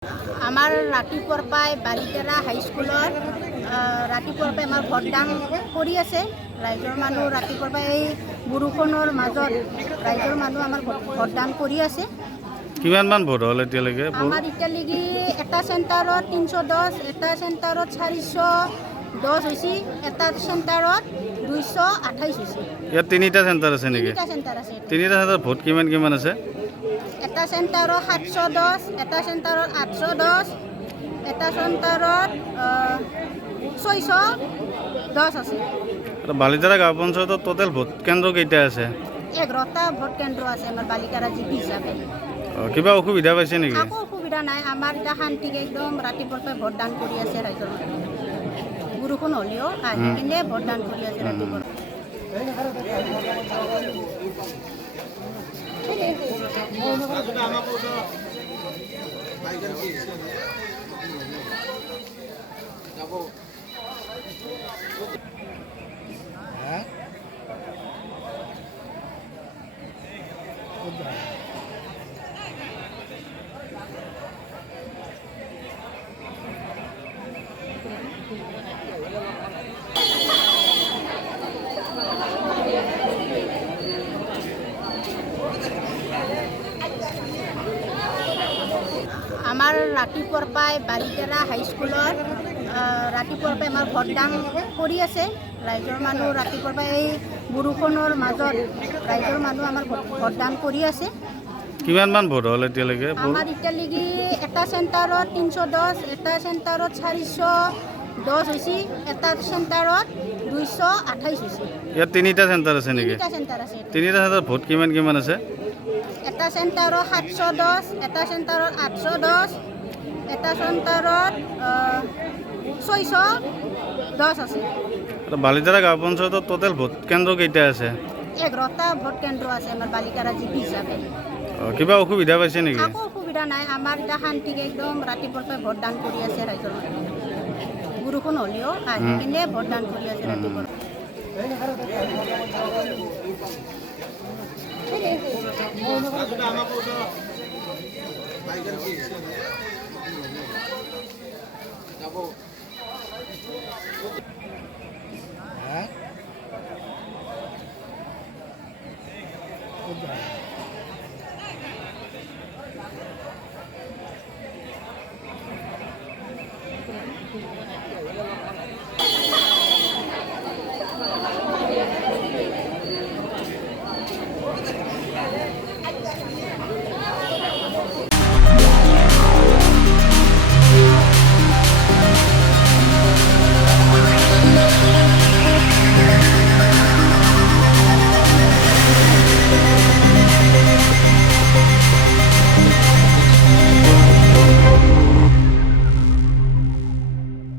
আমাৰ ৰাতিপুৱাৰ পৰাই বালিতেৰা হাইস্কুলত ৰাতিপুৱাৰ পৰাই আমাৰ ভোটদান কৰি আছে। ৰাইজৰ মানুহ ৰাতিপুৱাৰ পৰাই এই বৰষুণৰ মাজত ৰাইজৰ মানুহ আমাৰ ভোটদান কৰি আছে। কিমানমান ভোট হ'ল এতিয়ালৈকে? আমাৰ এতিয়ালৈকে এটা চেণ্টাৰত 310, এটা চেণ্টাৰত 410 হৈছে, এটা চেণ্টাৰত 228 হৈছে। ইয়াত তিনিটা চেণ্টাৰ আছে নেকি? তিনিটা চেণ্টাৰ আছে। তিনিটা চেণ্টাৰত ভোট কিমান আছে? এটা চেণ্টাৰত 710, এটা চেণ্টাৰত 810, এটা চেণ্টাৰত 610 আছে। বালিতেৰা গাঁও পঞ্চায়তত টোটেল ভোট কেন্দ্ৰ কেইটা আছে? 11টা ভোট কেন্দ্ৰ আছে আমাৰ বালিতেৰা জিপি হিচাপে। কিবা অসুবিধা পাইছে নেকি? একো অসুবিধা নাই। আমাৰ এতিয়া শান্তিকে একদম ৰাতিপুৱাৰ পৰা ভোটদান কৰি আছে ৰাইজৰ মানুহে। বৰষুণ হ'লেও আহি কিনে ভোটদান কৰি আছে ৰাতিপুৱাৰ। আমাৰ ৰাতিপুৱাৰ পৰাই বালিতেৰা হাইস্কুলত ৰাতিপুৱাৰ পৰাই আমাৰ ভোটদান কৰি আছে। ৰাইজৰ মানুহ ৰাতিপুৱাৰ পৰাই এই বৰষুণৰ মাজত ৰাইজৰ মানুহ আমাৰ ভোটদান কৰি আছে। কিমানমান ভোট হ'ল এতিয়ালৈকে? আমাৰ এতিয়ালৈকে এটা চেণ্টাৰত 310, এটা চেণ্টাৰত 410 হৈছে, এটা চেণ্টাৰত 228 হৈছে। ইয়াত তিনিটা চেণ্টাৰ আছে নেকি? তিনিটা চেণ্টাৰ আছে। তিনিটা চেণ্টাৰত ভোট কিমান আছে? এটা চেণ্টাৰত 710, এটা চেণ্টাৰত 810, এটা চেণ্টাৰত 610 আছে। বালিতেৰা গাঁও পঞ্চায়তত টোটেল ভোট কেন্দ্ৰ কেইটা আছে? 11টা ভোট কেন্দ্ৰ আছে আমাৰ বালিতেৰা জিপি হিচাপে। কিবা অসুবিধা পাইছে নেকি? একো অসুবিধা নাই। আমাৰ এতিয়া শান্তিকে একদম ৰাতিপুৱাৰ পৰা ভোটদান কৰি আছে ৰাইজৰ মানুহে। বৰষুণ হ'লেও আহি কিনে ভোটদান কৰি আছে ৰাতিপুৱাৰ।